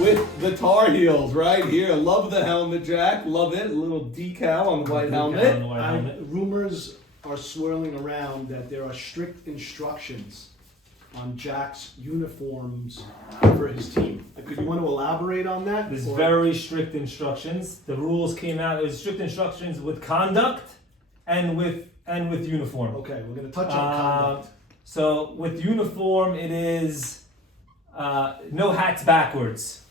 with the Tar Heels right here. Love the helmet, Jack. Love it. A little decal on the white helmet. Rumors are swirling around that there are strict instructions on Jack's uniforms for his team. Could you want to elaborate on that? There's very strict instructions. The rules came out. There's strict instructions with conduct and with uniform. Okay, we're going to touch on conduct. So with uniform, it is no hats backwards.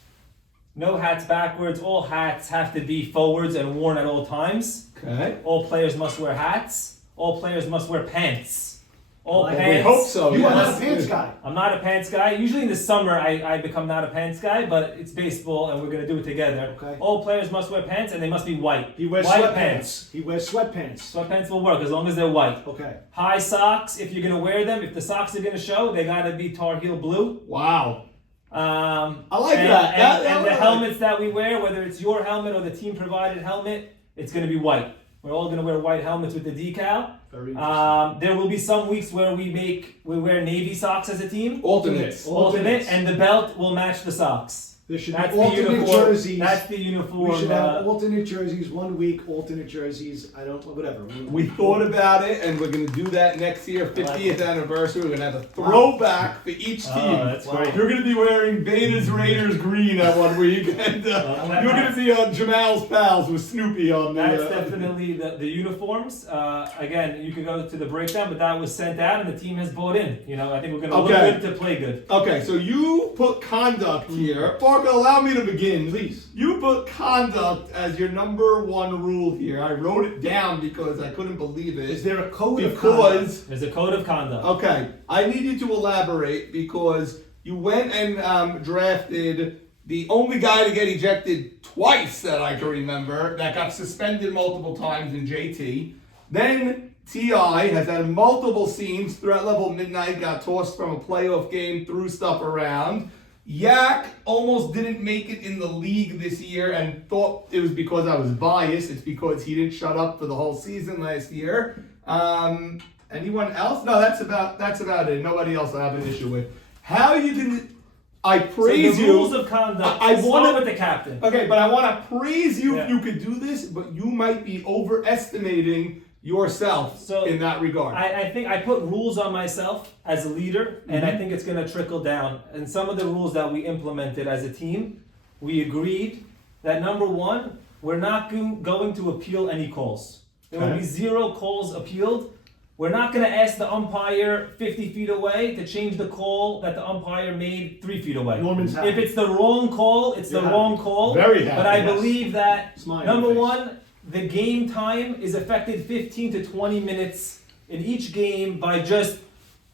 No hats backwards. All hats have to be forwards and worn at all times. Okay. All players must wear hats. All players must wear pants. All pants. We hope so. You are not a pants guy. I'm not a pants guy. Usually in the summer, I become not a pants guy, but it's baseball and we're going to do it together. Okay. All players must wear pants and they must be white. He wears white sweatpants. pants. He wears sweatpants. Sweatpants will work as long as they're white. Okay. High socks, if you're going to wear them, if the socks are going to show, they got to be Tar Heel blue. Wow. I like that. And the helmets that we wear, whether it's your helmet or the team provided helmet, it's going to be white. We're all going to wear white helmets with the decal. Very interesting. There will be some weeks where we wear navy socks as a team. Alternates. And the belt will match the socks. There should That's be alternate the uniform. jerseys. That's the uniform. We should have alternate jerseys 1 week, alternate jerseys. Whatever. We thought about it, and we're going to do that next year, 50th anniversary. We're going to have a throwback for each team. Oh, that's great. You're going to be wearing Beta's Raiders green that 1 week, and you're going to be on Jamal's Pals with Snoopy on the... That's definitely the uniforms. Again, you can go to the breakdown, but that was sent out, and the team has bought in. I think we're going to look good to play good. Okay, so you put conduct here. Parker, allow me to begin. Please. You put conduct as your number 1 rule here. I wrote it down because I couldn't believe it. Is there a code of conduct? There's a code of conduct. Okay, I need you to elaborate because you went and drafted the only guy to get ejected twice that I can remember, that got suspended multiple times in JT. Then T.I. has had multiple scenes, threat level midnight, got tossed from a playoff game, threw stuff around. Yak almost didn't make it in the league this year and thought it was because I was biased. It's because he didn't shut up for the whole season last year. Anyone else? No, that's about it. Nobody else I have an issue with. How you can... I praise so the you. rules of conduct. I start with the captain. Okay, but I want to praise you if you could do this, but you might be overestimating yourself in that regard. I think I put rules on myself as a leader, and I think it's going to trickle down. And some of the rules that we implemented as a team, we agreed that number 1, we're not going to appeal any calls. There will be 0 calls appealed. We're not going to ask the umpire 50 feet away to change the call that the umpire made 3 feet away. Norman's happy. If it's the wrong call, it's the wrong call. Very happy. But I believe that, Smile number face. 1, the game time is affected 15 to 20 minutes in each game by just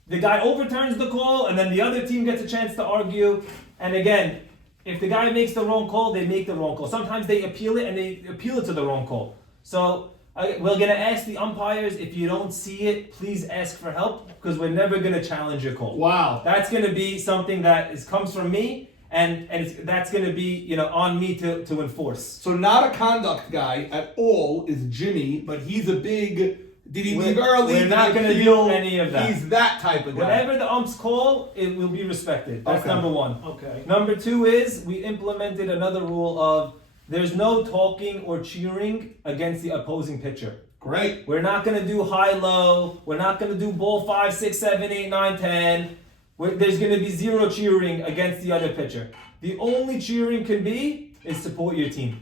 the guy overturns the call and then the other team gets a chance to argue. And again, if the guy makes the wrong call, they make the wrong call. Sometimes they appeal it and they appeal it to the wrong call. So we're going to ask the umpires, if you don't see it, please ask for help because we're never going to challenge your call. Wow. That's going to be something that comes from me. And that's going to be on me to enforce. So not a conduct guy at all is Jimmy, but he's a big. Did he leave early? We're not going to do any of that. He's that type of guy. Whatever the umps call, it will be respected. That's number 1. Okay. Number 2 is we implemented another rule of there's no talking or cheering against the opposing pitcher. Great. We're not going to do high-low. We're not going to do ball 5, 6, 7, 8, 9, 10. There's going to be 0 cheering against the other pitcher. The only cheering can be is support your team.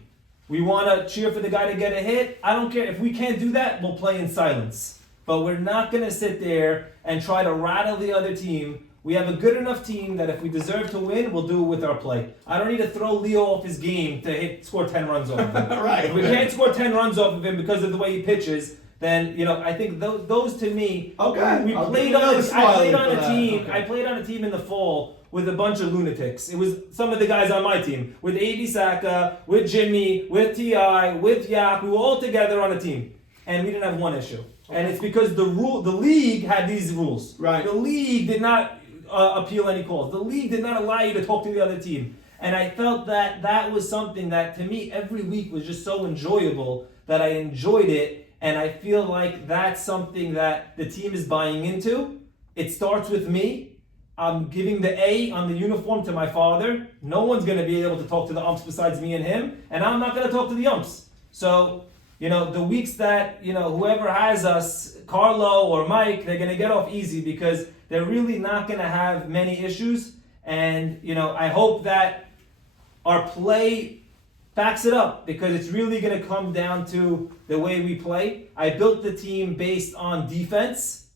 We want to cheer for the guy to get a hit. I don't care. If we can't do that, we'll play in silence. But we're not going to sit there and try to rattle the other team. We have a good enough team that if we deserve to win, we'll do it with our play. I don't need to throw Leo off his game to score 10 runs off of him. Right. If we can't score 10 runs off of him because of the way he pitches, then I think those to me. Okay. We played on. I played on a team in the fall with a bunch of lunatics. It was some of the guys on my team with A.B. Saka, with Jimmy, with T.I., with Yak. We were all together on a team, and we didn't have one issue. And it's because the league had these rules. Right. The league did not appeal any calls. The league did not allow you to talk to the other team. And I felt that was something that to me every week was just so enjoyable that I enjoyed it. And I feel like that's something that the team is buying into. It starts with me. I'm giving the A on the uniform to my father. No one's going to be able to talk to the umps besides me and him, and I'm not going to talk to the umps. So, the weeks that, whoever has us, Carlo or Mike, they're going to get off easy because they're really not going to have many issues. And, I hope that our play backs it up because it's really going to come down to the way we play. I built the team based on defense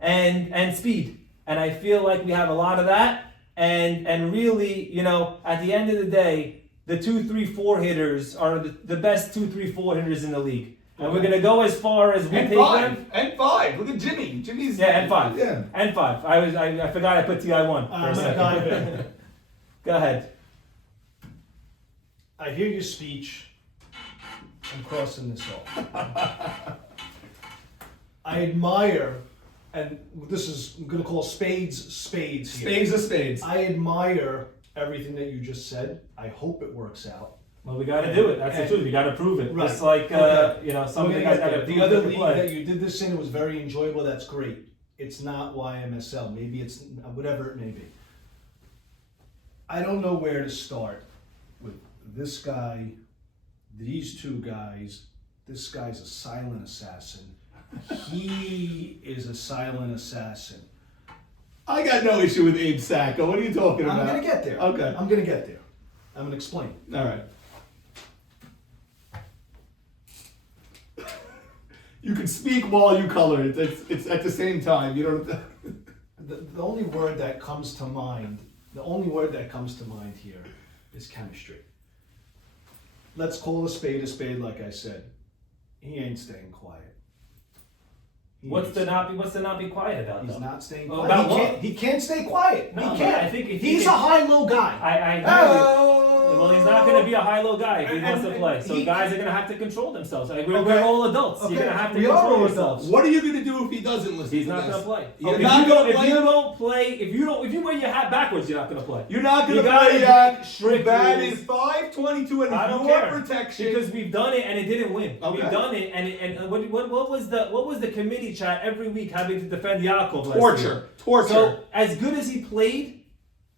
and speed. And I feel like we have a lot of that. And really, at the end of the day, the 2-3-4 hitters are the best 2-3-4 hitters in the league. And we're going to go as far as we take them. And five. Look at Jimmy. Jimmy's. Yeah, and 5. Yeah. And 5. I forgot I put TI1 for a second. Dive in. Go ahead. I hear your speech. I'm crossing this off. I admire, and this is, I'm going to call spades here. Spades of spades. I admire everything that you just said. I hope it works out. Well, we got to do it. That's the truth. We got to prove it. Right. Just like, some of the guys got to prove The other they league can play. that you did this in, it was very enjoyable. That's great. It's not YMSL. Maybe it's whatever it may be. I don't know where to start with this guy, these two guys. This guy's a silent assassin. He is a silent assassin. I got no issue with Abe Sacco. What are you talking about? I'm gonna get there. Okay. I'm gonna get there. I'm gonna explain. All right. You can speak while you color it. It's at the same time. You don't. The only word that comes to mind, here is chemistry. Let's call a spade, like I said. He ain't staying quiet. What's to not be quiet about? He's though? not staying Well, quiet. about what? He can't stay quiet. No, he can't. I think if he's he- a high-low guy. I agree. Oh. Well, he's not going to be a high-low guy if he wants to And play. So he- guys are going to have to control themselves. We're Okay. all adults. Okay. You're going to have to We are control all yourselves. What are you going to do if he doesn't listen? He's to not this? going to play. You're If not you going to don't- play. If you don't play, if you wear your hat backwards, you're not going to play. You're not going You to gotta play break Yak. strict Batted rules. 522 and I don't your care protection. because we've done it and it didn't win. Okay. We've done it and what was the committee chat every week having to defend Yaakov last Torture. week? So as good as he played,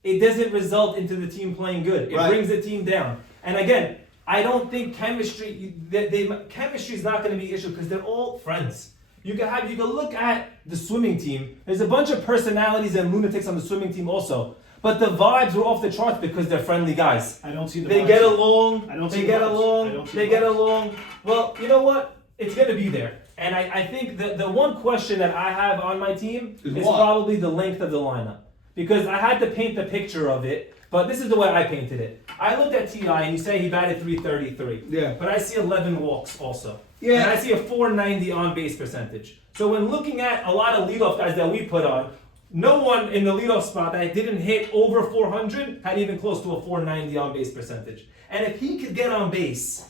it doesn't result into the team playing good. It Right. brings the team down. And again, I don't think chemistry is not going to be an issue because they're all friends. You can look at the swimming team. There's a bunch of personalities and lunatics on the swimming team also. But the vibes were off the charts because they're friendly guys. I don't see the They vibes get here. along. I don't see They the get vibes. I along. don't see They the get vibes. along. Well, you know what? It's going to be there. And I think the one question that I have on my team is what? probably the length of the lineup. Because I had to paint the picture of it, but this is the way I painted it. I looked at T.I. and you say he batted 333. Yeah. But I see 11 walks also. Yeah. And I see a 490 on base percentage. So when looking at a lot of leadoff guys that we put on, no one in the leadoff spot that didn't hit over 400 had even close to a 490 on base percentage. And if he could get on base,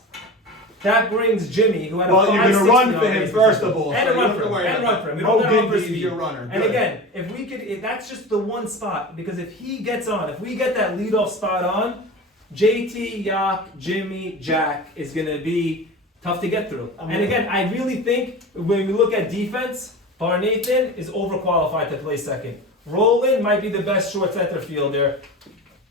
that brings Jimmy, who had a Well, you're going to 560 run on for him base first percentage. of all. And so a you run don't for have to him. worry And about run for him. We that. don't Mo let him for Digby's speed. your runner. And Good. again, if that's just the one spot, because if he gets on, if we get that leadoff spot on, JT, Yak, Jimmy, Jack is going to be tough to get through. And again, I really think when we look at defense, Bar Nathan is overqualified to play second. Roland might be the best short center fielder.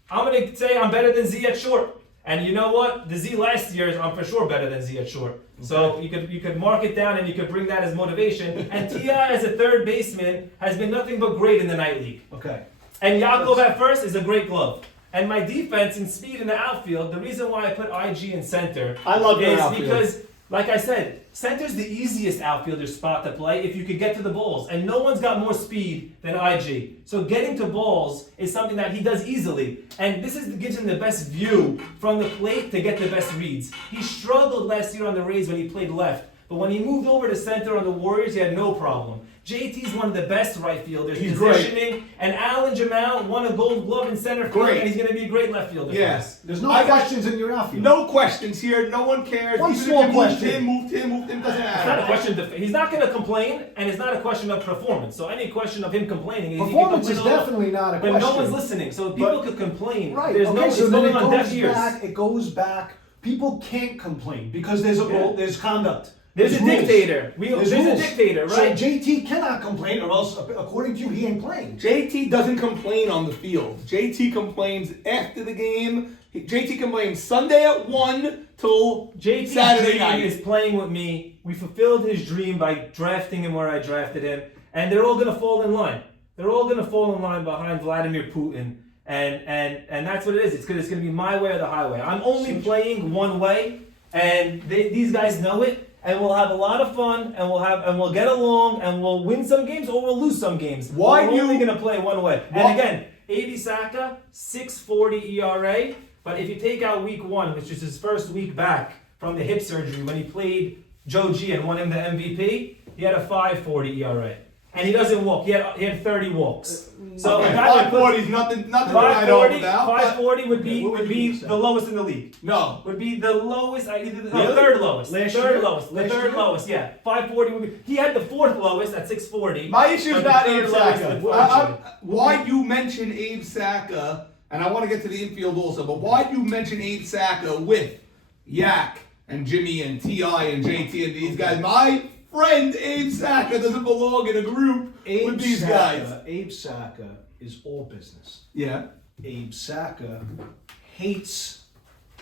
I'm going to say I'm better than Z at short. And you know what? The Z last year is I'm for sure better than Z at short. So you could mark it down and you could bring that as motivation. And T.I. as a third baseman has been nothing but great in the night league. Okay. And Yaakov at first is a great glove. And my defense and speed in the outfield, the reason why I put IG in center I love your is outfield. because, like I said, center's the easiest outfielder spot to play if you could get to the balls. And no one's got more speed than IG. So getting to balls is something that he does easily. And this gives him the best view from the plate to get the best reads. He struggled last year on the Rays when he played left. But when he moved over to center on the Warriors, he had no problem. JT's one of the best right fielders. He's positioning, great. and Alan Jamal won a Gold Glove in center field, Great. and he's going to be a great left fielder. Yes. There's no I got- questions in your outfield. No questions here. No one cares. One Even small if you question. moved him, doesn't It's not a matter. question. He's not going to complain, and it's not a question of performance. So any question of him complaining, he can Performance is complain all- definitely not a But question. no one's listening, so people could complain. Right. There's okay. no. So It's then going on deaf ears. It goes back. People can't complain because there's Yeah. there's conduct. There's a rules. dictator. There's There's a rules. dictator, right? So JT cannot complain, or else, according to you, he ain't playing. JT doesn't complain on the field. JT complains after the game. JT complains Sunday at 1 till JT's Saturday dream night. is playing with me. We fulfilled his dream by drafting him where I drafted him, and they're all gonna fall in line. They're all gonna fall in line behind Vladimir Putin, and that's what it is. It's gonna be my way or the highway. I'm only playing one way, and these guys know it. And we'll have a lot of fun, and we'll get along, and we'll win some games or we'll lose some games. Why We're only you- gonna play one way. And again, A.B. Saka, 6.40 ERA. But if you take out week 1, which is his first week back from the hip surgery when he played Joe G and won him the MVP, he had a 5.40 ERA. And he doesn't walk. He had 30 walks. So Okay, a guy that puts 540 is nothing to write home about. but- 540 would Okay, what be would you say? the lowest in the league. No. Would be the lowest, either the Really? third lowest. Last third year? lowest. The Last third year? lowest, yeah. 540 would be. He had the fourth lowest at 640. My issue is but the not third Abe lowest Saka. unfortunately. Why you mention Abe Saka, and I want to get to the infield also, but why you mention Abe Saka with Yak and Jimmy and T.I. and JT and these guys? My friend Abe Saka doesn't belong in a group with these guys. Abe Saka is all business. Yeah. Abe Saka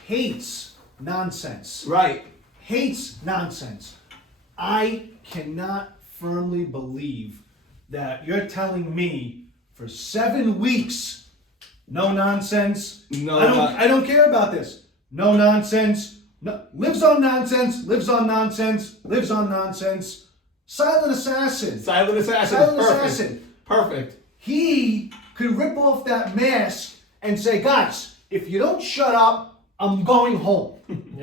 hates nonsense. Right. Hates nonsense. I cannot firmly believe that you're telling me for 7 weeks, no nonsense. No, I don't care about this. No nonsense. No, lives on nonsense. Lives on nonsense. Lives on nonsense. Silent assassin. Silent assassin. Silent Perfect. assassin. Perfect. He could rip off that mask and say, guys, if you don't shut up, I'm going home.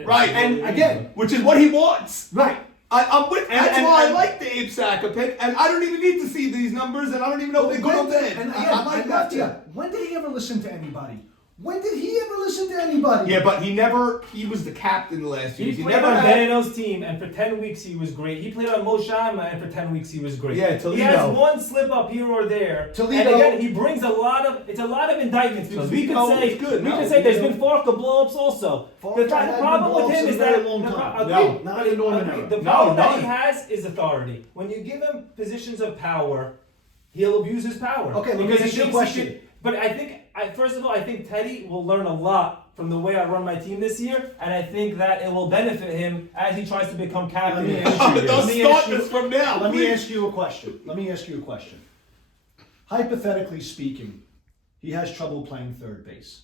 Right. And again, Which is what he wants. right. I'm with. That's and- why I and- like the Abe Saka pick, and I don't even need to see these numbers, and I don't even know if they're good or bad. And I again, like I that love you. When did he ever listen to anybody? When did he ever listen to anybody? Yeah, but he was the captain last year. He He played never on had. Dano's team, and for 10 weeks he was great. He played on Mo Shama, and for 10 weeks he was great. Yeah, He Toledo. has one slip up here or there. Toledo. And again, he brings a lot of indictments because we Toledo could say is good. we No, could say there's Toledo- been Farka blow-ups also. Farka The had problem been with him blow-ups is in a very that long the time. pro- No, agreed, not but in Norman agreed. era. The No, problem that he none. has is authority. When you give him positions of power, he'll abuse his power. Okay, let me Because he ask you a thinks he question. can- But first of all, I think Teddy will learn a lot from the way I run my team this year, and I think that it will benefit him as he tries to become captain. Let me ask you this. Don't Let me start ask you- this from now. Let me please. ask you a question. Hypothetically speaking, he has trouble playing third base.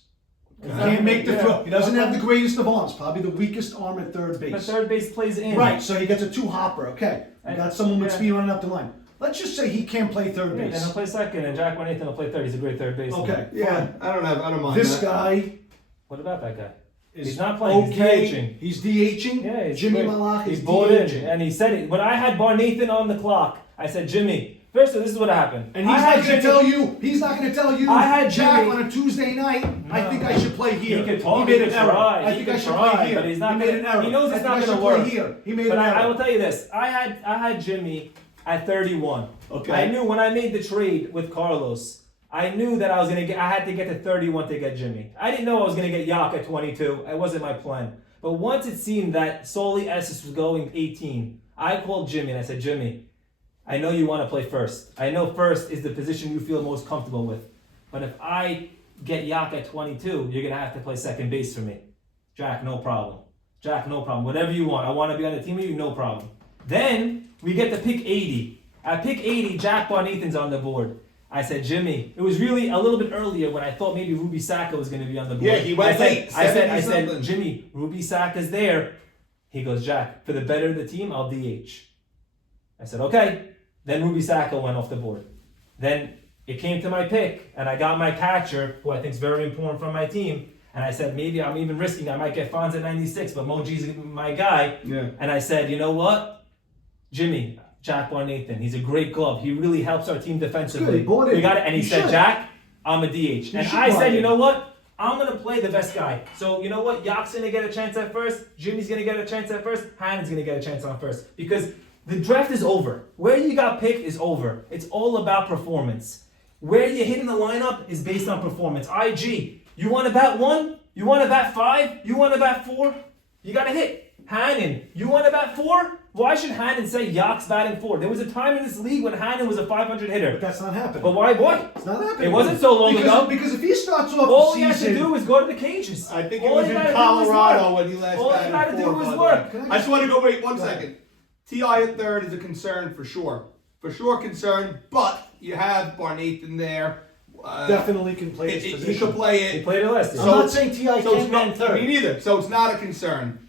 He can't make the throw. He doesn't have the greatest of arms. Probably the weakest arm at third But base. third base plays in. Right, so he gets a two-hopper. Okay, you got someone with Yeah. speed running up the line. Let's just say he can't play third Yeah, then base. he'll play second, and Jack Nathan will play third. He's a great third baseman. Okay, Yeah, I don't mind this that. guy What about that guy? is He's not playing, he's okay. DHing. He's DHing. Yeah, he's Jimmy great. Malak is He's bought in, DHing. and he said it. When I had Bar Nathan on the clock, I said, Jimmy, first of all, this is what happened. And I he's had not going to Jimmy- tell you. He's not going to tell you. I had Jack Jimmy- on a Tuesday night. I No. think I should play here. He could talk, made he an could error. try, I he think I could should try, play here. but he's not he made gonna- an error. he knows I it's think not I should gonna play work. here. He made But an error. I will tell you this. I had Jimmy at 31. Okay. I knew when I made the trade with Carlos, I knew that I had to get to 31 to get Jimmy. I didn't know I was gonna get Yak at 22. It wasn't my plan. But once it seemed that Soli Esses was going 18, I called Jimmy and I said, Jimmy, I know you want to play first. I know first is the position you feel most comfortable with. But if I get Yak at 22, you're gonna have to play second base for me. Jack, no problem. Jack, no problem. Whatever you want. I want to be on the team with you, no problem. Then we get to pick 80. At pick 80, Jack Bonathan's on the board. I said, Jimmy, it was really a little bit earlier when I thought maybe Ruby Saka was going to be on the board. Yeah, he went I said, late, I 70 said, something. Jimmy, Ruby Saka's there. He goes, Jack, for the better of the team, I'll DH. I said, okay. Then Ruby Saka went off the board. Then it came to my pick, and I got my catcher, who I think is very important from my team. And I said, maybe I'm even risking. I might get Fonz at 96, but Moji's my guy. Yeah. And I said, you know what? Jimmy, Jack Nathan, he's a great glove. He really helps our team defensively. Good, he bought it. We got it. And he He said, should. Jack, I'm a DH. And should I buy said, it. you know what? I'm going to play the best guy. So, you know what? Yak's going to get a chance at first. Jimmy's going to get a chance at first. Hannon's going to get a chance on first. Because the draft is over. Where you got picked is over. It's all about performance. Where you hit in the lineup is based on performance. IG, you want to bat 1? You want to bat 5? You want to bat 4? You got to hit. Hannon, you want to bat 4? Why should Hannon say Yak's batting fourth? There was a time in this league when Hannon was a 500 hitter. But that's not happening. But why? What? It's not happening. It wasn't so long ago. Because if he starts off All the he has season, to do is go to the cages. I think it All was he in gotta do is Colorado work. when he last All he batted gotta do fourth, is by the work. way. Can I just want to go wait one Go ahead. second. T.I. at third is a concern for sure. For sure concern, but you have Barnathan there. definitely can play his He position. could play it. He played it last year. I'm not saying T.I. So it's can't not, man third. me neither. So it's not a concern.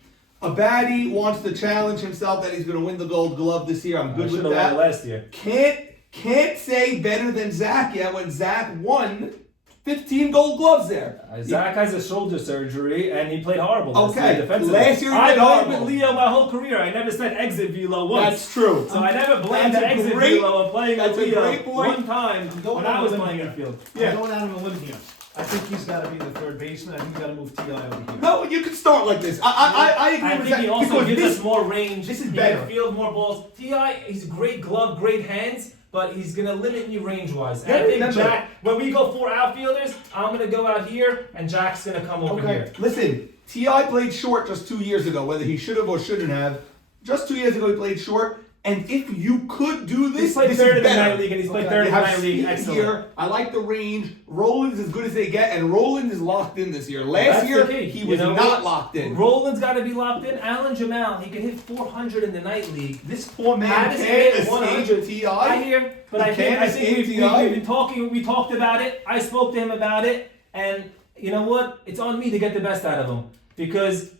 Abadi wants to challenge himself that he's going to win the Gold Glove this year. I'm good with Should have won it that. last year. Can't say better than Zach yet when Zach won 15 Gold Gloves there. Zach has a shoulder surgery and he played horrible. Last Okay, year defensively. last year he I've played always horrible. been Leo my whole career. I never said exit velo once. That's true. So I never blamed That's the a exit great- velo of playing that's with a Leo great point. one time Going when out I was on a playing limb in the field. Yeah. I'm going out on a limb here. I think he's got to be the third baseman. I think he's got to move T.I. over here. No, you could start like this. I agree I with think that he also because gives this us more range. this is he better. can field more balls. T.I. he's a great glove, great hands, but he's gonna limit you range-wise. And Yeah, I think remember- Jack, when we go 4 outfielders, I'm gonna go out here and Jack's gonna come over Okay. here. Listen, T.I. played short just 2 years ago, whether he should have or shouldn't have. Just 2 years ago, he played short. And if you could do this, He's played this third is in the better. night league and he's played Okay. third You in the have night league. speed Excellent. here. I like the range. Roland's as good as they get, and Roland is locked in this year. Last That's year, the key. he You was know not what? locked in. Roland's got to be locked in. Alan Jamal, he can hit 400 in the night league. This poor man How does he can't hit 100? escape I T.I. hear, but He I think can't escape we've T.I. been talking. We talked about it. I spoke to him about it, and you know what? It's on me to get the best out of him because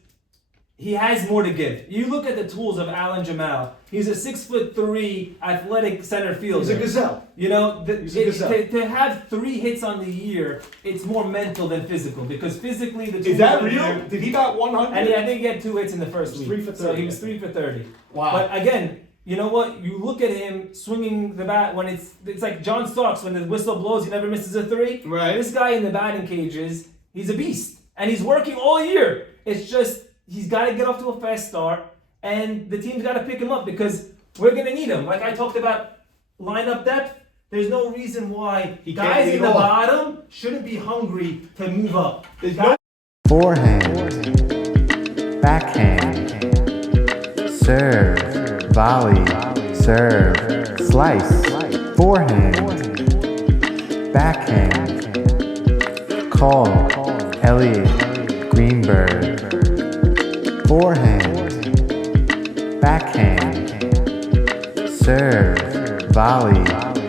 he has more to give. You look at the tools of Alan Jamal. He's a 6'3" athletic center fielder. He's a gazelle. You know, He's a gazelle. to have 3 hits on the year, it's more mental than physical because physically the Is that tools are real? there. Did he bat 100? And I think he had 2 hits in the first week. 3 for So 30, he was 3 for 30. Wow. But again, you know what? You look at him swinging the bat when it's like John Starks when the whistle blows, he never misses a 3. Right. This guy in the batting cages, he's a beast, and he's working all year. It's just he's got to get off to a fast start, and the team's got to pick him up because we're gonna need him. Like I talked about lineup depth. There's no reason why He can't guys lead in the off. bottom shouldn't be hungry to move up. There's no Forehand, backhand, serve, volley, serve, slice, forehand, backhand, call, Elliot, Greenberg, forehand, backhand, serve, volley,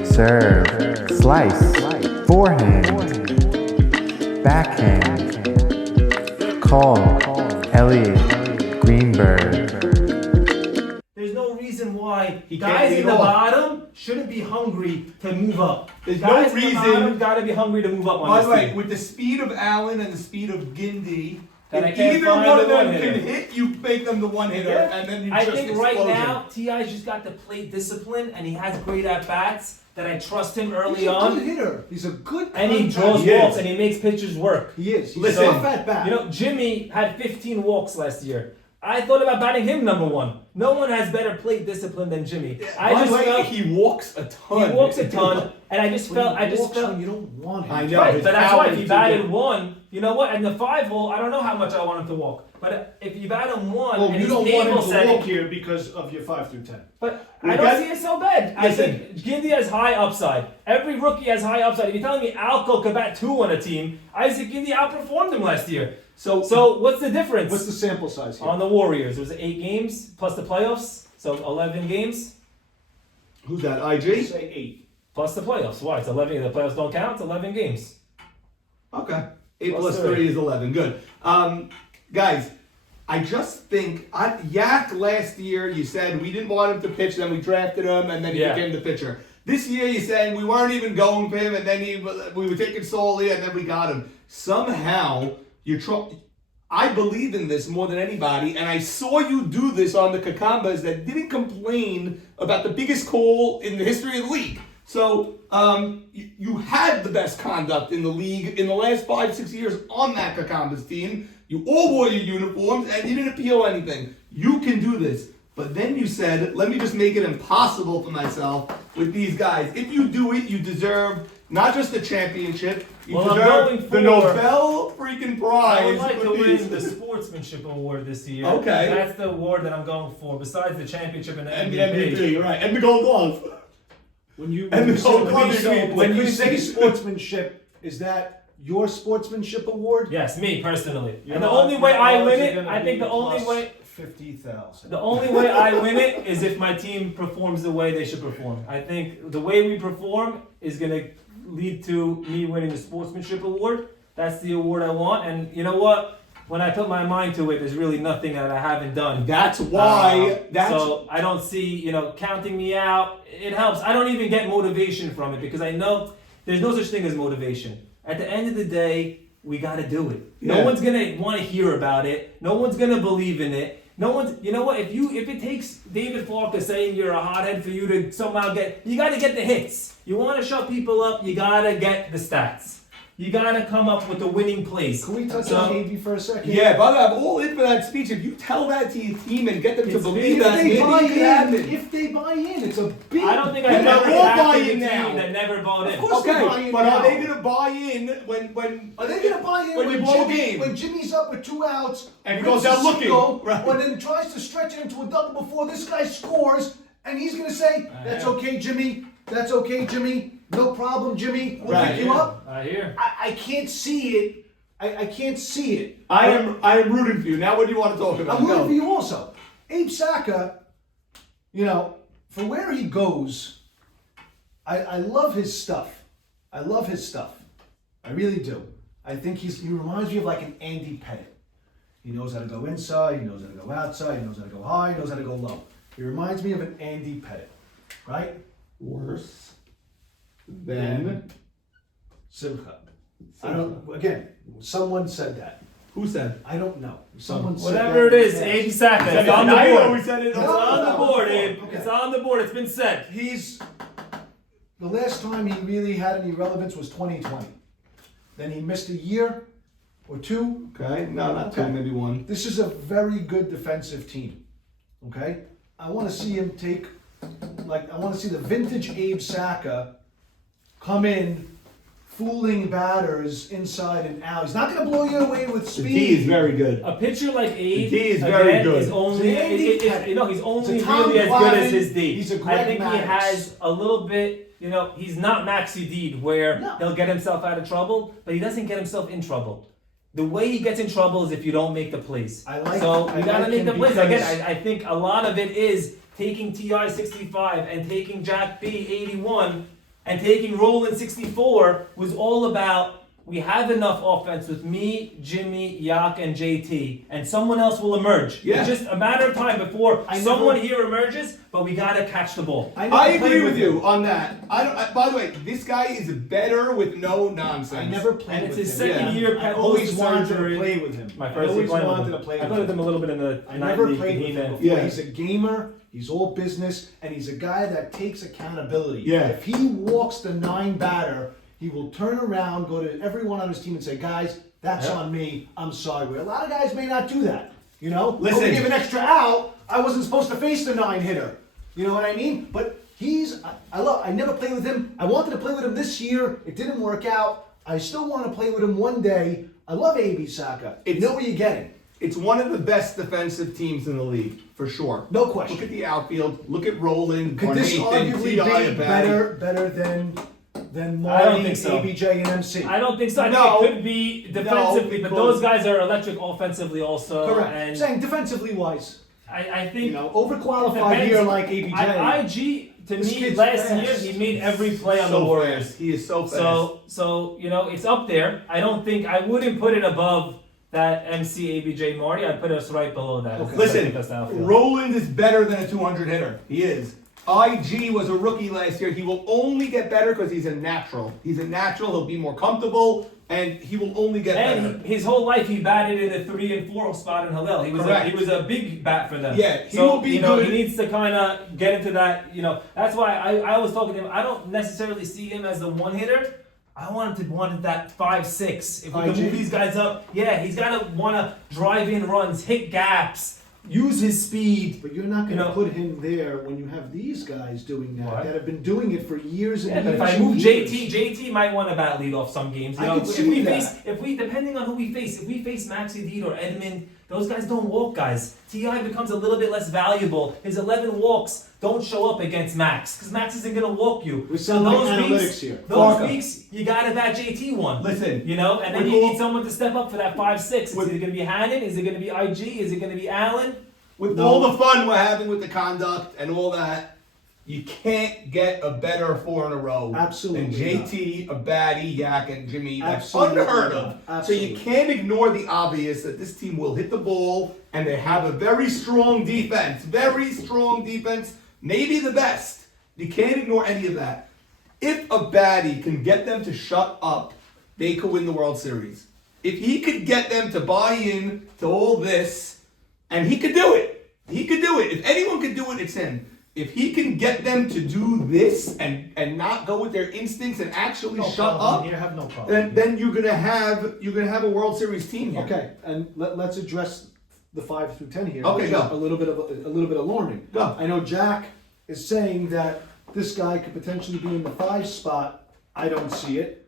serve, slice, forehand, backhand, call, Elliot, Greenberg. There's no reason why He can't guys lead in the off. bottom shouldn't be hungry to move up. There's no guys in the reason- bottom gotta be hungry to move up on By this the way, team. with the speed of Allen and the speed of Gindy, And I if can't either find one the of them one-hitter. can hit, you make them the one hitter, Yeah. and then you I just think right explosion. now T.I.'s just got the plate discipline and he has great at bats that I trust him He's early a good on. hitter. He's a good And he contact draws hitter. walks and he makes pitchers work. He is. He's Listen, tough at bat. You know, Jimmy had 15 walks last year. I thought about batting him number 1. No one has better plate discipline than Jimmy. I By just the way, felt he walks a ton. he walks a ton, and I just When felt he I just walks felt when you don't want him. I know. right. his But that's power why is if he too batted good. 1, you know what? And the 5 hole, I don't know how much I want him to walk. But if you bat him 1 Oh, and you he's don't want him table to setting, walk here because of your 5 through 10. but We I don't got- see it so bad. I Listen. think Gindy has high upside. Every rookie has high upside. If you're telling me Alco could bat 2 on a team, Isaac Gindy outperformed him last year. So what's the difference? What's the sample size here? On the Warriors, it was 8 games plus the playoffs, so 11 games Who's that? IG? Say 8. plus the playoffs. Why? It's 11. The playoffs don't count. It's 11 games. Okay. 8 Plus plus 3. 3 is 11. Good. Guys, I just think Yak last year, you said we didn't want him to pitch, then we drafted him, and then he Yeah. became the pitcher. This year, you're saying we weren't even going for him, and then we were taking solely, and then we got him. Somehow, I believe in this more than anybody, and I saw you do this on the Kakambas that didn't complain about the biggest call in the history of the league. So, you had the best conduct in the league in the last 5-6 years on that Kakambas team. You all wore your uniforms and you didn't appeal anything. You can do this. But then you said, let me just make it impossible for myself with these guys. If you do it, you deserve not just the championship. You Well, I'm deserve going the for- Nobel freaking prize. I would like to with win these- the sportsmanship award this year. Okay. That's the award that I'm going for, besides the championship and the And the MVP. MVP, right? And the Gold Glove. When you And the Gold Glove say, MVP. when you say sportsmanship, is that your sportsmanship award? Yes, me personally. Your And the only way I odds win are it, gonna I think be the only plus way 50,000. the only way I win it is if my team performs the way they should perform. I think the way we perform is gonna lead to me winning the sportsmanship award. That's the award I want, and you know what? When I put my mind to it, there's really nothing that I haven't done. That's why. So I don't see, counting me out. It helps. I don't even get motivation from it because I know there's no such thing as motivation. At the end of the day, we got to do it. Yeah. No one's gonna want to hear about it. No one's gonna believe in it. No one's. You know what? If it takes David Falker saying you're a hothead for you to somehow you got to get the hits. You want to shut people up. You got to get the stats. You got to come up with the winning plays. Can we touch on AB for a second? Yeah, by the way, I'm all in for that speech. If you tell that to your team and get them to It's believe big. that, maybe If they buy it could happen. in, if they buy in, it's a big. I don't think And I've they're ever all captained a buying team now. that never bought in. Of course they're Okay, buying but are now. they going to buy in when? Are they gonna buy in When you blow a game. when Jimmy's up with 2 outs And he rips goes out a looking, single, right. when then tries to stretch it into a double before this guy scores, and he's gonna say, "That's okay, Jimmy. That's okay, Jimmy. No problem, Jimmy. We'll Right, pick you yeah. up." I hear. I can't see it. I can't see it. I am rooting for you. Now, what do you want to talk about? I'm rooting Go. for you also. Abe Saka, for where he goes, I love his stuff. I love his stuff. I really do. I think he reminds me of like an Andy Pettit. He knows how to go inside, he knows how to go outside, he knows how to go high, he knows how to go low. He reminds me of an Andy Pettit, right? Worse than Simcha. I don't, again, someone said that. who said? I don't know. Someone said Whatever it that. is, Abe Saka. It's on the I know board. we said it. It's No, on the no, board, no. Abe. Okay. It's on the board. It's been said. He's the last time he really had any relevance was 2020. Then he missed a year or two. Okay, no, not two, Okay. maybe one. This is a very good defensive team. Okay? I want to see him I want to see the vintage Abe Saka come in, fooling batters inside and out. He's not going to blow you away with The speed. D is very good. A pitcher like Abe, The D is very again, good. is only He's an Andy Pettit. he's only He's a Tom really as good as Glavine. his D. He's a I Greg think he Maddux. has a little bit. He's not Maxi Deed where No. he'll get himself out of trouble, but he doesn't get himself in trouble. The way he gets in trouble is if you don't make the plays. I So like you gotta make him the plays. because- Again, I think a lot of it is taking TI 65 and taking Jack B 81 and taking Roland 64 was all about we have enough offense with me, Jimmy, Yak, and JT, and someone else will emerge. Yeah. It's just a matter of time before I someone never- here emerges, but we gotta catch the ball. never I played agree with him. you on that. By the way, this guy is better with no nonsense. I never played And it's with his him. second Yeah. year. I always post wanted surgery. to play with him. My I first always playing wanted with to him. play I with played with him. him a little bit in the I night never league. played with him He-Man. before. Yeah. He's a gamer. He's all business, and he's a guy that takes accountability. Yeah. If he walks the 9 batter, he will turn around, go to everyone on his team, and say, "Guys, that's Yeah. on me. I'm sorry." Where a lot of guys may not do that. Listen. Oh, give an extra out. I wasn't supposed to face the 9 hitter. You know what I mean? But I never played with him. I wanted to play with him this year. It didn't work out. I still want to play with him one day. I love AB Saka. You know what you're getting. It's one of the best defensive teams in the league, for sure. No question. Look at the outfield. Look at Roland. Could this Nathan, arguably T.I., be Batty. better than I don't Marty, think so. ABJ, and MC? I don't think so. I No. think it could be defensively, but because- those guys are electric offensively also. Correct. And Saying defensively wise, I think overqualified depends. here like ABJ. IG to This me kid's last fast. year he made every play on So the Warriors. fast. He is so fast. So it's up there. I wouldn't put it above that MC ABJ Marty. I'd put us right below that. Okay. Listen, That's the outfield. Roland is better than a 200 hitter. He is. IG was a rookie last year. He will only get better because he's a natural. He's a natural. He'll be more comfortable, and he will only get better. And his whole life he batted in the 3 and 4 spot in Hillel. He was a big bat for them. Yeah, he so, will be good. He needs to kind of get into that. That's why I always talk to him. I don't necessarily see him as the one hitter. I want him to want that 5-6. If we can IG? move these guys up, yeah, he's gotta want to drive in runs, hit gaps, use his speed. But you're not going to You know- put him there when you have these guys doing that What? that have been doing it for years and Yeah, but years. if I and move years. JT might want to bat lead off some games. You I know, can if see we that. face, if we depending on who we face, if we face Maxi Deed or Edmund, those guys don't walk, guys. Ti becomes a little bit less valuable. His 11 walks don't show up against Max because Max isn't gonna walk you. We're selling analytics weeks, here. those Farka. weeks you gotta bat JT one. Listen, You know, and then with you all- need someone to step up for that 5-6. It's with- either gonna be Hannon, is it gonna be IG, is it gonna be Allen? with No. all the fun we're having with the conduct and all that, you can't get a better 4 in a row Absolutely than JT, a baddie, Yak, and Jimmy. That's Absolutely unheard not. of. Absolutely. So you can't ignore the obvious that this team will hit the ball and they have a very strong defense. Very strong defense. Maybe the best. You can't ignore any of that. If a baddie can get them to shut up, they could win the World Series. If he could get them to buy in to all this, and he could do it. He could do it. If anyone could do it, it's him. If he can get them to do this and not go with their instincts and actually No shut problem up, here, have no problem. then you're gonna have a World Series team here. Okay, and let's address the 5 through 10 here. Okay, which go. is a little bit alarming. Go. I know Jack is saying that this guy could potentially be in the 5 spot. I don't see it.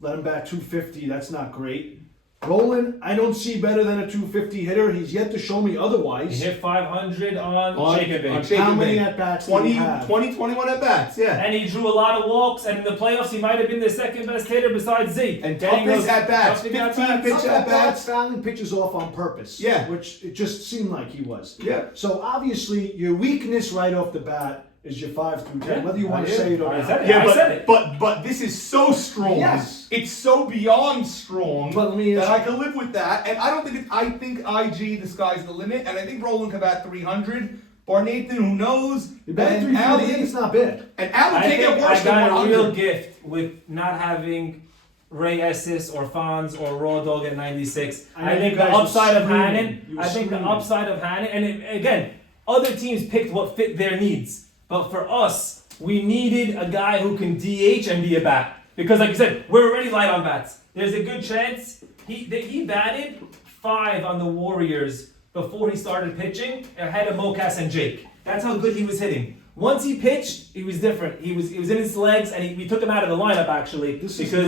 Let him bat 250. That's not great. Roland, I don't see better than a 250 hitter. He's yet to show me He otherwise. hit 500 on Shake and Bake. Shake How and many Bake. at-bats did he have? 21 at bats, yeah. And he drew a lot of walks, and in the playoffs, he might have been the second best hitter besides Zeke. And Getting toughest those- at-bats, toughest 15 at-bats. pitch Some at-bats. at-bats fouling pitches off on purpose. Yeah. Which it just seemed like he was. Yeah. So obviously your weakness right off the bat is your 5 through 10, Yeah, whether you want I to say it or I not. said it. Yeah, I said it. but this is so strong. Yes. It's so beyond strong But let me that ask I can live with that. And I don't think I think IG the sky's the limit, and I think Roland could bat 300. Barnathan, who knows? You bet And 348, Allen, it's not bad. and Allen I can't think get worse I than got a 100. real gift with not having Ray Estes or Fonz or Raw Dog at 96. I know I think you the guys were upside of screaming. Hannon. You were I think the screaming. upside of Hannon. And again, other teams picked what fit their needs, but for us, we needed a guy who can DH and be a bat. Because, like you said, we're already light on bats. There's a good chance he batted 5 on the Warriors before he started pitching, ahead of Mocas and Jake. That's how good he was hitting. Once he pitched, he was different. He was in his legs, and we took him out of the lineup actually This because.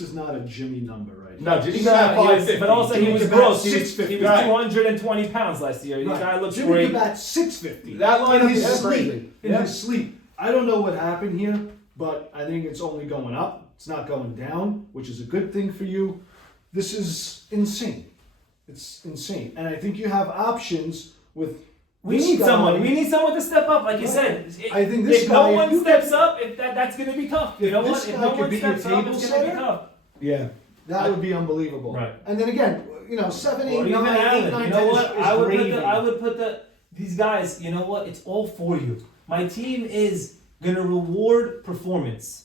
is not a Jimmy number right No, here. Jimmy's No, at he was- 550. but also he Jimmy was could bat gross. He was 650. 220 pounds last year. The Right. guy looks Jimmy great. could bat 650. That line in is his crazy. sleep. In Yeah. his sleep. I don't know what happened here, but I think it's only going up. It's not going down, which is a good thing for you. This is insane. It's insane. And I think you have options with We this need guy. someone. We need someone to step up, like you said. I think this if guy- no if one you steps up, that's going to be tough. You If know this what? If guy no could one be your steps up, table it's going to be setter, tough. Yeah. That would be unbelievable. Right. And then again, 7, 8, Or 9, even 8, Allen. 9, You 10 know is- what? is gravy. I would put these guys. You know what? It's all for you. My team is going to reward performance.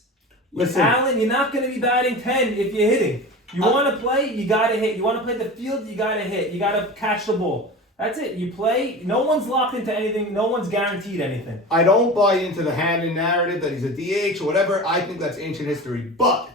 Listen. Allen, you're not going to be batting 10 if you're hitting. You want to play, you got to hit. You want to play the field, you got to hit. You got to catch the ball. That's it. You play. No one's locked into anything. No one's guaranteed anything. I don't buy into the Hannon narrative that he's a DH or whatever. I think that's ancient history. But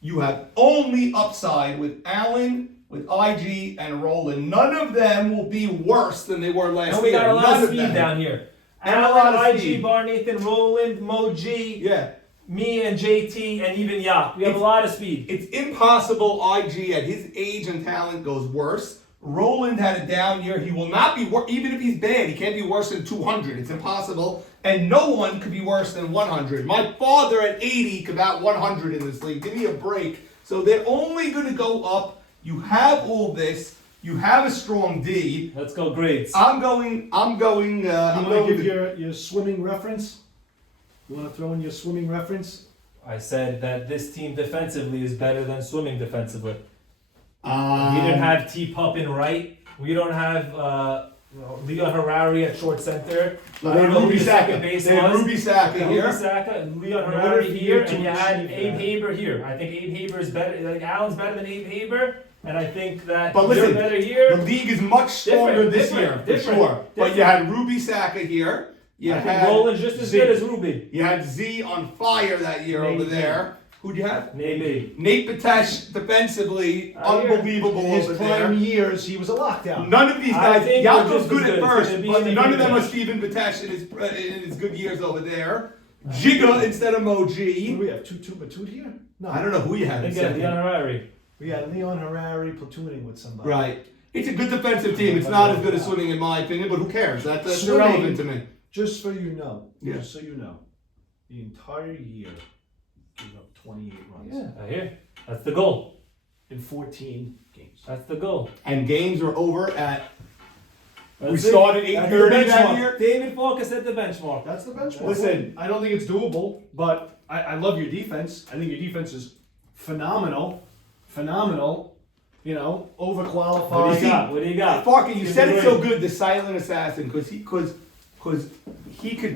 you have only upside with Allen, with IG, and Roland. None of them will be worse than they were last And we year. got a lot None of speed them. down here. And a lot of Allen, IG, speed. Barnathan, Roland, Mo G, Yeah. me and JT, and even Yak. We have a lot of speed. It's impossible IG at his age and talent goes worse. Roland had a down year. He will not be even if he's bad. He can't be worse than 200. It's impossible. And no one could be worse than 100. My father at 80 could bat 100 in this league. Give me a break. So they're only going to go up. You have all this. You have a strong D. Let's go grades. I'm going. You I'm want to going give with your swimming reference? You want to throw in your swimming reference? I said that this team defensively is better than swimming defensively. We Um, didn't have T Pup in right. We don't have Leon Harari at short center. I don't know who Ruby the second Saka. base They have was. Ruby Saka Ruby here. Saka, Leon In order Harari for you here, to and you had achieve Abe that. Haber here. I think Abe Haber is better. Like Allen's better than Abe Haber, and I think that But you're listen, better here. the league is much stronger this year, for different, sure. But you had Ruby Saka here. You I think had Roland's just as Z. good as Ruby. You had Z on fire that year over Maybe. there. Who'd you have? Maybe. Nate Batesh defensively, I hear- unbelievable In his over prime there. years, he was a lockdown. None of these I guys, think we're Yakov's just good as at good. It's first, gonna be but in none the of them are Batesh. Steven Batesh in his good years over there. Jigga instead of Who do Moji. we have? Tutu Matute here? No. I don't know who you have in Again, the second. honorary. We had Leon Harari platooning with somebody. Right. It's a good defensive team. It's not as good as swimming in my opinion, but who cares? That's Swimming- irrelevant to me. Just so you know, Yeah. just so you know, the entire year gave up 28 runs Yeah, I hear. That's the goal. in 14 games. That's the goal. And games were over at we That's it. started That's the 8:30 that benchmark. year. David Falk set the benchmark. That's the benchmark. Listen. I don't think it's doable, but I love your defense. I think your defense is phenomenal. Phenomenal. You know, overqualified. What do you got? What do you got? Farker, you Give said me it the so ring. good, the silent assassin, because he could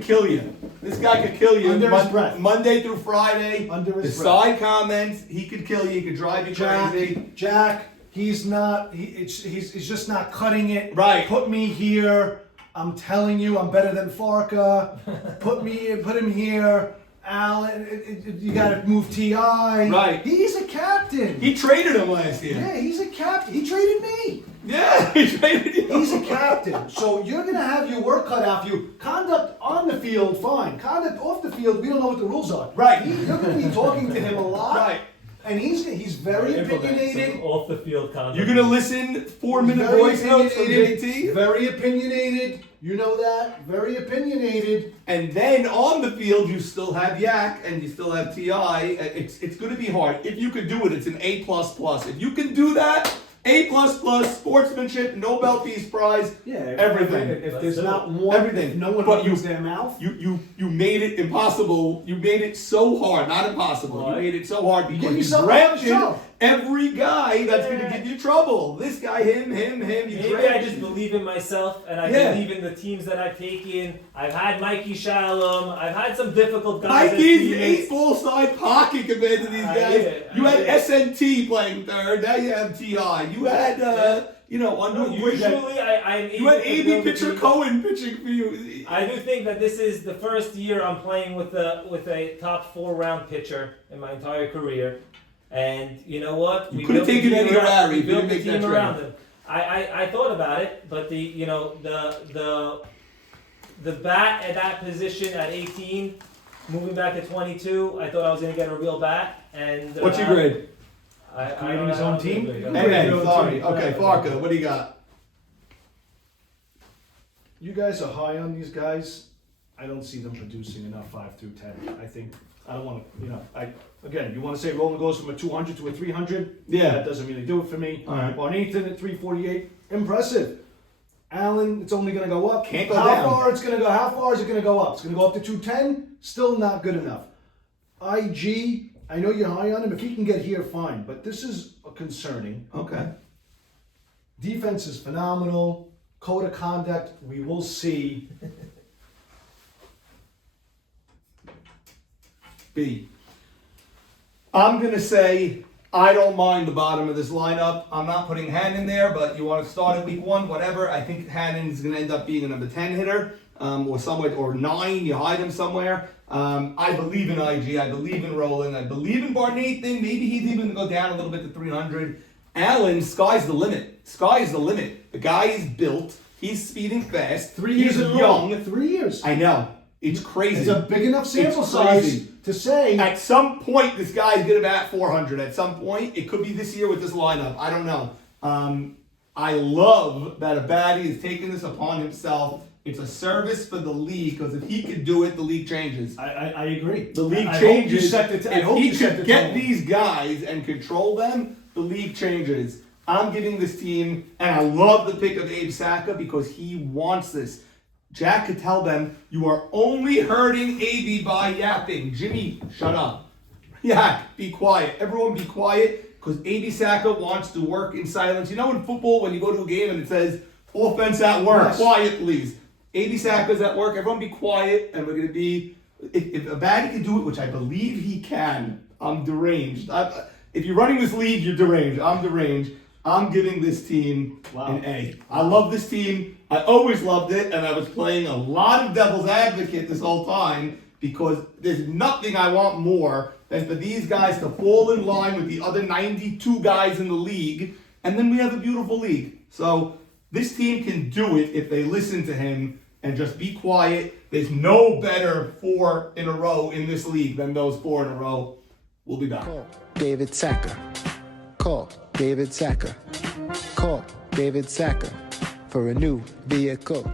kill you. This guy could kill you Under his breath. Monday through Friday. Under his the breath. side comments, he could kill you. He could drive you crazy. Jack, he's not. He's just not cutting it. Right. Put me here. I'm telling you, I'm better than Farka. Put him here. Alan, you got to move Ti. Right. He's a captain. He traded him last year. Yeah, he's a captain. He traded me. Yeah, he traded you. He's a captain. So you're gonna have your work cut out for you. Conduct on the field, fine. Conduct off the field, we don't know what the rules are. Right. You're gonna be talking to him a lot. Right. And he's very opinionated. Off the field content. You're gonna listen 4-minute Very voice notes from opinionated, JT, Very opinionated. You know that. Very opinionated. and then on the field you still have Yak and you still have Ti. It's gonna be hard. If you could do it, it's an A++. If you can do that, A++, sportsmanship, Nobel Peace Prize, everything. If there's That's it. not one, Everything. if no one But opens their mouth. You made it impossible. You made it so hard, not impossible. What? You made it so hard Give because you yourself a drafted shove. every guy that's Yeah. gonna give you trouble. This guy, him. You Maybe I drafted. just believe in myself and I Yeah. believe in the teams that I've taken. I've had Mikey Shalom. I've had some difficult guys. as Mikey's teammates. 8 full-side pocket compared to these I guys. get it. You I had get it. SNT playing third. Now you have Ti. You had No, usually I'm you had able to AB build a pitcher team. Cohen pitching for you. I do think that this is the first year I'm playing with a top 4-round pitcher in my entire career, and you know what? You We could have built the taken team Eddie around- Harari we if you built didn't the make that team trade. around him. I thought about it, but the bat at that position at 18, moving back to 22, I thought I was gonna get a real bat. And What's your grade? I Creating his own team? Sorry. Okay, Farka, what do you got? You guys are high on these guys. I don't see them producing enough 5 through 10. I think I don't want to. Again, you want to say Roland goes from a 200 to a 300? Yeah. That doesn't really do it for me. All right. Nathan at 348, impressive. Allen, it's only going to go up. Can't go How down. far it's going to go? How far is it going to go up? It's going to go up to 210. Still not good enough. IG, I know you're high on him. If he can get here, fine. But this is concerning. Okay. Defense is phenomenal. Code of conduct, we will see. B. I'm gonna say I don't mind the bottom of this lineup. I'm not putting Han in there, but you want to start at week 1, whatever. I think Hannon is gonna end up being a number 10 hitter, or somewhere, or 9. You hide him somewhere. I believe in IG. I believe in Roland. I believe in Barnathan. Maybe he's even gonna go down a little bit to 300. Allen, sky's the limit. Sky is the limit. The guy is built. He's speeding fast. 3 years He's in a young. row. 3 years. I know. It's crazy. It's a big enough sample It's size crazy. to say. At some point, this guy's gonna bat 400. At some point, it could be this year with this lineup. I don't know. I love that a baddie is taking this upon himself. It's a service for the league because if he could do it, the league changes. I agree. The league I changes. Hope you set the I if hope he you set could the get tone. these guys and control them, the league changes. I'm giving this team, and I love the pick of Abe Saka because he wants this. Jack could tell them, you are only hurting AB by yapping. Jimmy, shut up. Yak, be quiet. Everyone be quiet because AB Saka wants to work in silence. You know in football when you go to a game and it says, offense at work, Yes. quiet please. AB Saka's at work, everyone be quiet, and we're going to be, if a baddie can do it, which I believe he can, I'm deranged. If you're running this league, you're deranged. I'm deranged. I'm giving this team an A. I love this team. I always loved it, and I was playing a lot of devil's advocate this whole time because there's nothing I want more than for these guys to fall in line with the other 92 guys in the league, and then we have a beautiful league. So this team can do it if they listen to him and just be quiet. There's no better 4 in a row in this league than those 4 in a row. We'll be back. Call David Sacker. Call David Sacker. Call David Sacker for a new vehicle.